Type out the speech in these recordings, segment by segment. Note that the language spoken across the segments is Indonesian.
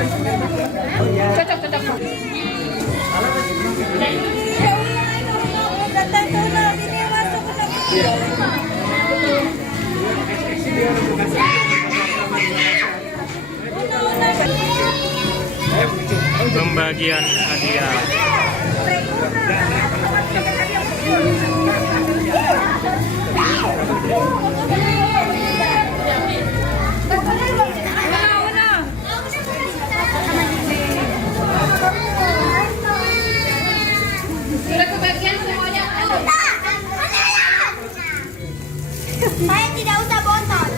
Cocok. Pembagian hadiah. Sudah kebagian semuanya. Saya tidak usah bontot.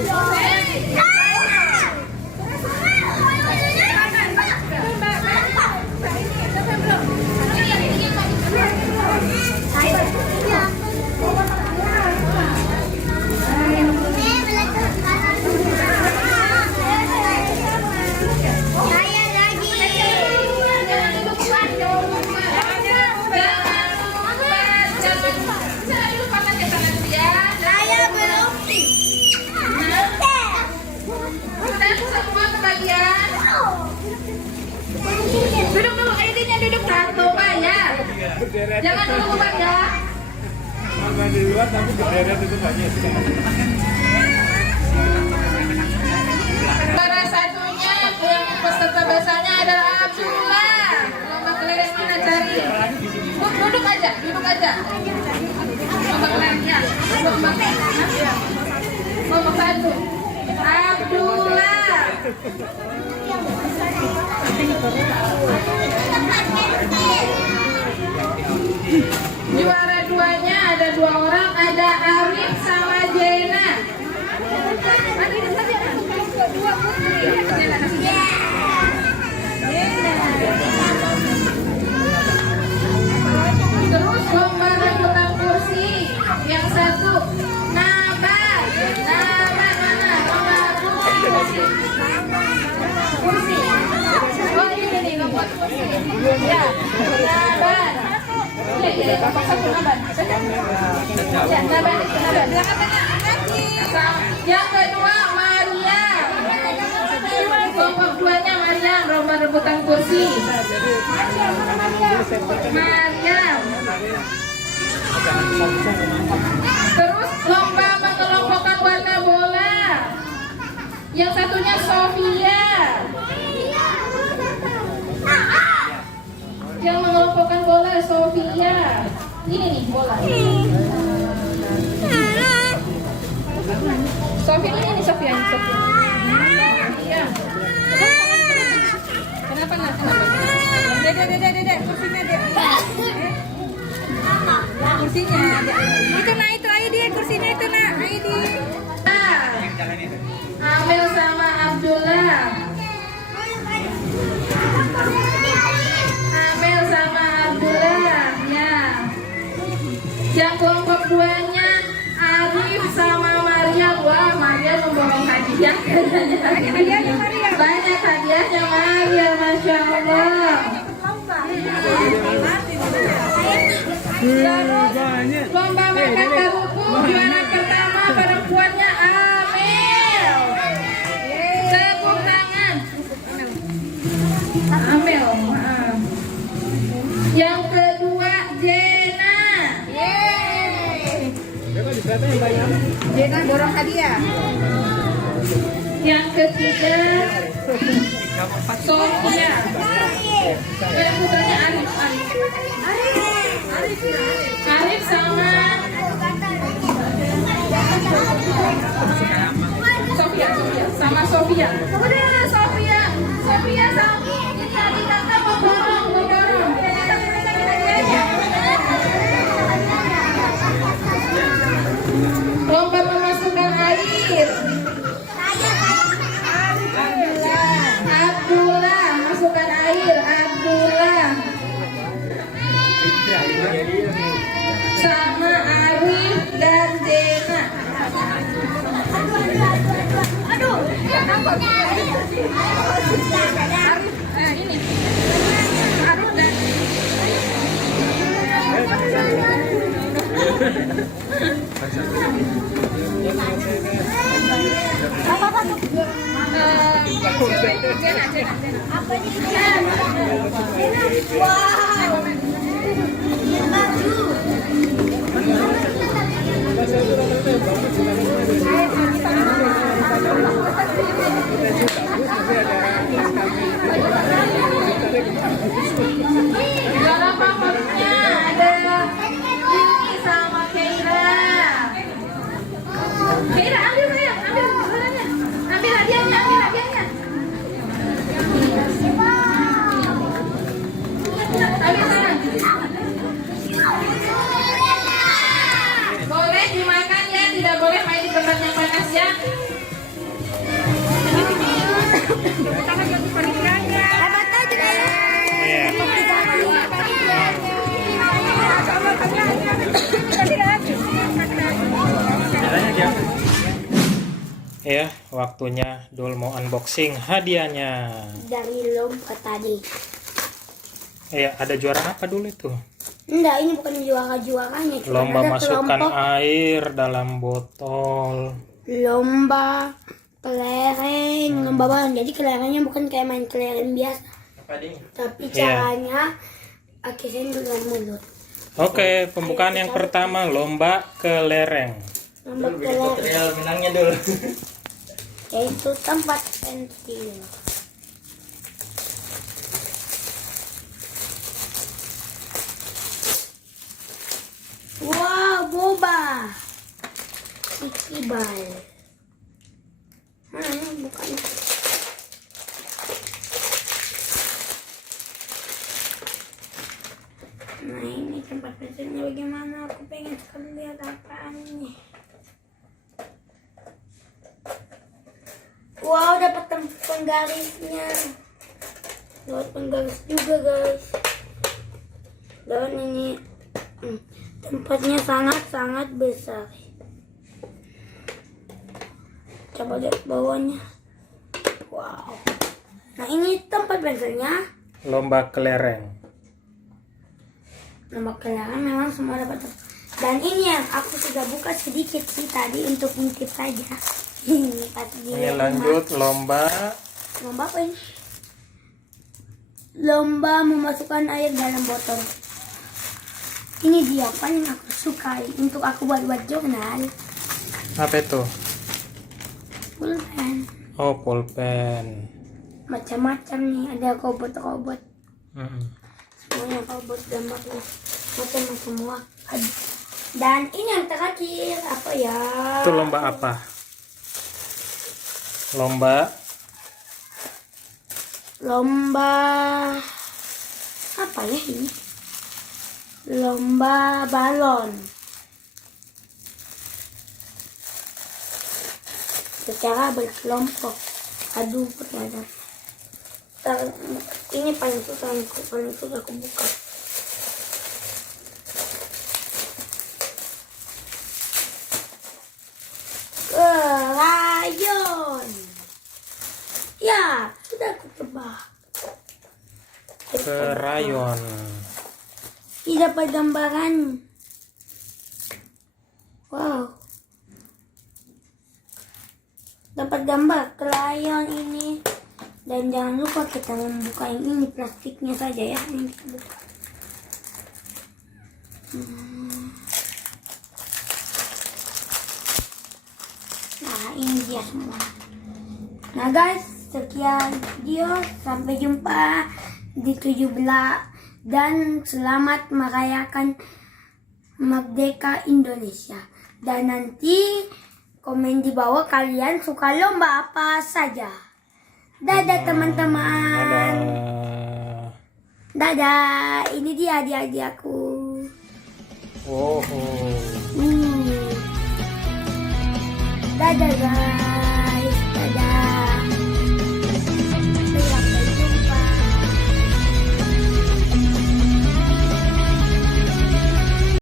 Duduk dulu, ID-nya duduk satu, Pak ya. Jangan dulu Pak ya. Malah di luar tapi berderet itu banyak. Salah satunya yang peserta biasanya adalah Abdullah. Lomba kelereng mana cari? Duduk aja. Lomba kelerengnya. Lomba satu. Abdullah. Juara duanya ada 2 orang, ada Arif sama Jena. Terus lomba rebutan kursi. Yang satu Nabat mana? Lomba rebutan kursi. Oh ini nih lomba kursi. Ya, Nabat. Ya, Bapak satu Nabat. Ya, Nabat. Yang kedua Maria. Kelompok 2-nya Maria, lomba rebutan kursi. Maria. Terus lomba mengelompokkan warna bola. Yang satunya Sofia. Yang mengelompokkan bola Sofia. Ini nih bola. Sofia ini Sofia. Iya. Kenapa? Dede, kursinya Dede. Kursinya. Itu nah itu ID kursinya itu nah ID. Amel sama Abdullah. Ya. Yang kelompok 2-nya Arif sama Maria. Wah, Maria membawa hadiah katanya. Banyak hadiahnya Maria, Masya Allah. Terus lomba makan taruku, juara pertama perempuannya Amel. Tepuk tangan. Amel. Yang kedua Jena. Jena borong hadiah. Yang ketiga Sofia. Yang putranya Arif sama Sofia. Udah Sofia sama tadi kakak mau dorong. Lomba memasukkan air. Abdullah masukkan air. Abdullah sama Arif dan Jena. Aduh, ini Arif dan Jena. Apa nih? Wow. Juara favoritnya ada Yuni sama Keira. Keira ambil sayang, ambil juaranya. Ambil hadiahnya. Ambil sana. Boleh dimakan ya, tidak boleh main di tempat yang panas ya. Apa tahu juga ya? Iya. Ya, waktunya Dul mau unboxing hadiahnya. Dari lomba tadi. Ya, ada juara apa dulu itu? Enggak, ini bukan juara-juaranya. cuma Lomba ada masukkan kelompok air dalam botol. lomba kelereng, lomba balon. Jadi kelerengnya bukan kayak main kelereng biasa, tapi caranya pakai sendok dan mulut. Oke, pembukaan yang pertama lomba kelereng. Lomba kelereng Menangnya dulu. yaitu tempat pensil. Wow, boba ikibal. Mana ini bukannya? Nah, ini tempat pensilnya bagaimana? Aku pengen sekali lihat apaan ini. Wow, dapat penggarisnya. Dapat penggaris juga, guys. Dan ini tempatnya sangat-sangat besar. Coba lihat bawahnya. Wow. Nah, ini tempat pensilnya. Lomba kelereng. Lomba kelereng memang semua dapat. Dan ini yang aku sudah buka sedikit sih tadi untuk ngintip saja. Ini pasti Ini lanjut lomba Lomba apa ini? Lomba memasukkan air dalam botol. Ini dia paling aku sukai untuk aku buat jurnal. apa itu? Pulpen. Oh, pulpen. Macam-macam nih, ada robot-robot. Semuanya robot gambarnya. Macam-macam warna. Dan ini yang terakhir, apa ya? Itu lomba apa? Lomba apa ya ini? Lomba balon. Secara berkelompok. Aduh, berada. Ini paling susah aku buka. Rayon. Ya, sudah aku tebak. Kerayon. Ini dapat gambaran. Wow. Dapat gambar krayon ini. Dan jangan lupa kita membuka yang ini, plastiknya saja ya. Ini kita buka. Nah, ini dia semua. Nah guys, sekian video. Sampai jumpa di 17 dan selamat merayakan Merdeka Indonesia. Dan nanti komen di bawah kalian suka lomba apa saja. Dadah teman-teman. Dadah. Ini dia hadiah-hadiahku. Oh. Dadah guys.